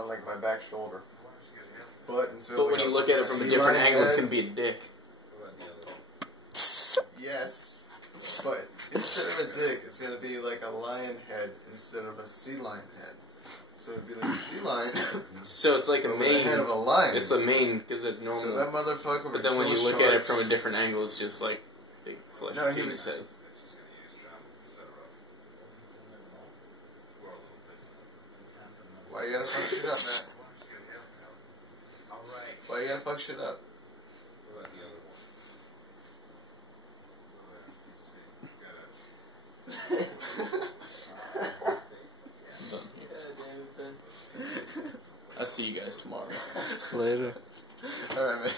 on like my back shoulder. But when you look at it from a different angle, it's gonna be a dick. Yes, but instead of a dick, it's gonna be like a lion head instead of a sea lion head. So it'd be like a sea lion. So it's like a mane. Head of a lion. It's a mane because it's normal. So that motherfucker. But then when you look at it from a different angle, it's just like big flesh. No, he was. Head. Why you gotta fuck shit up, Matt? Why you gotta fuck shit up? I'll see you guys tomorrow. Later. Alright, man.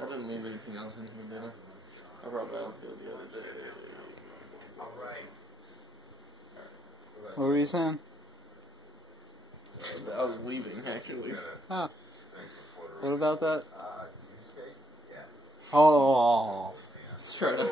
I didn't leave anything else in here, did I? I brought Battlefield the other day. What were you saying? I was leaving, actually. Huh. What about that? Oh. Start up.